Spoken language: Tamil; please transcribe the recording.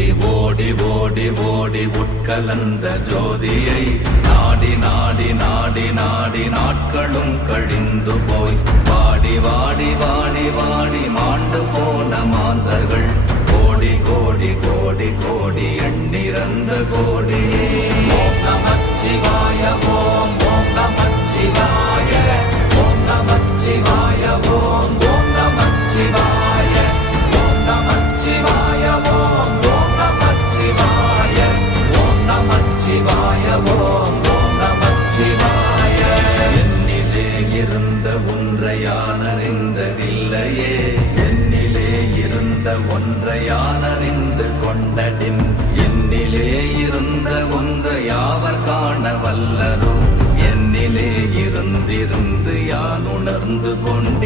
ஓடி ஓடி ஓடி உட்கலந்த ஜோதியை நாடி நாடி நாடி நாடி நாட்களும் கழிந்து போய் வாடி வாடி வாடி வாடி மாண்டு போன மாந்தர்கள் கோடி கோடி கோடி கோடி எண்ணிறந்த கோடி. ஓம் நமச்சிவாய ஓம் ஓம் நமச்சிவாய ஓம் நமச்சிவாய ஓம் ஓம் நமச்சிவாய ஓம் நமச்சிவாய ஓம் ஓம் நமச்சிவாய ஓம் நமச்சிவாய ஓம் ஓம் நமச்சிவாய. என்னிலே இருந்த ஒன்றை யான் அறிந்ததில்லையே, என்னிலே இருந்த ஒன்றை யான் அறிந்து கொண்டடின், என்னிலே இருந்த ஒன்றை யாவர் காண வல்லரோ, என்னிலே இருந்திருந்து யான் உணர்ந்து கொண்ட